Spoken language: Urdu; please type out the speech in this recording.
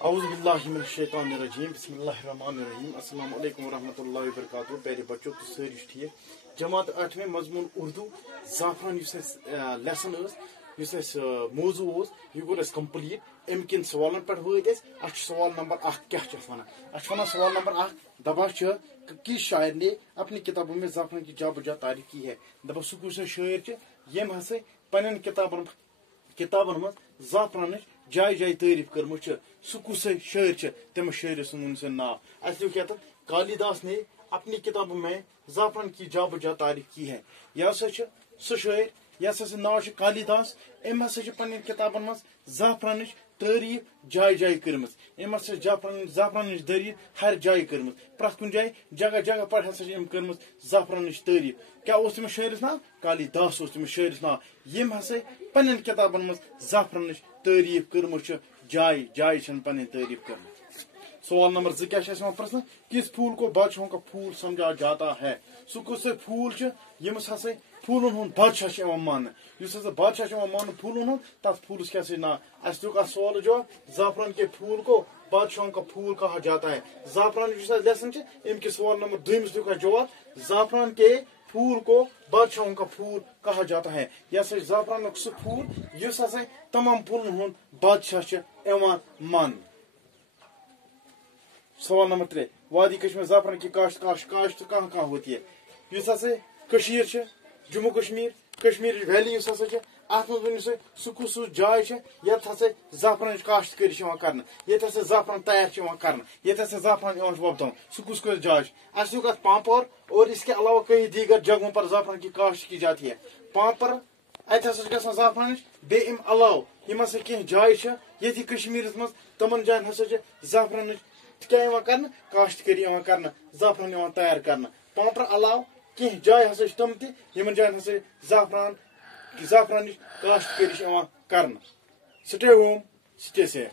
اعوذ باللہ من الشیطان الرجیم بسم اللہ الرحمن الرحیم السلام علیکم ورحمۃ اللہ وبرکاتہ پیارے بچوں تو ساری ٹھیک جماعت 8ویں مضمون اردو زعفران لیسن موضوع یہ گو کمپلیٹ ام کن سوالن پہ ورت سوال نمبر 1 کیا ونان سوال نمبر 1 دپان کس شاعر نے اپنی کتابوں میں زعفران کی جا بجا تعریف کی ہے دپان سہ کس شاعر یم ہسا پن کتابن مز زعفران جائے جائے تعریف کرم سہ کس شاعر تم شاعر سن ناو اس لکھ کالیداس نے اپنی کتابوں میں زعفران کی جا بجا تعریف کی ہے یہ ہسا سہ شاعر یہ ہسا ناو کالیداس ام ہسا پن کتابن مز زعفران تعریف جائے جائے کرم ام ہسا زعفران تعریف ہر جائے کرم پریت کن جائے جگہ جگہ پہ ہسا کرم زعفران تعریف کیا اس تمس شاعرس ناو کالیداس اس تمس شاعرس ناو یم ہسا پن کتابن مز زعفران تعریف کرم جائے جائے پن تعریف کرم سوال نمبر 2 کیا پرسن کس پھول کو بادشاہوں کا پھول سمجھا جاتا ہے سہ کس پھول یمس ہسا پھولن ہند بادشاہ مان اس بادشاہ مان پھولن ہند تر پھولس کیا نا اس دیکھ سوال جواب زعفران کے پھول کو بادشاہوں کا پھول کہا جاتا ہے زعفران لیسن ام کے سوال نمبر 2 دیکھا جواب زعفران کے پھول کو بادشاہوں کا پھول کہا جاتا ہے یہ سا زعفران سہ پھول اس ہسا تمام پھولن ہند بادشاہ مان سوال نمبر 3 وادی کشمیر زعفران کی کاشت کہاں کہاں ہوتی ہے اس ہسا جموں کشمیر ویلی اس ہسا ات ون سہ کس جائے یت ہسا زعفران کاشت کاری کرنا یت ہسا زعفران تیار کرنا یت ہسا زعفران وپدان سہ کس جائے اس دیکھ پامپور اور اس کے علاوہ کئی دیگر جگہوں پر زعفران کی کاشت کی جاتی ہے پامپر ات ہسا گژھان زعفران بے ام علاوہ یم ہسا کی جائے یہ کشمیر مز تمن جائن ہسا زعفران کیا کاشت کاری کرنا زعفران تیار کرنا پامپر علاوہ کی جائے ہسا تم تمن جائن ہسا زعفران کاشت کاری کرنا سٹے ہوم سٹے سیف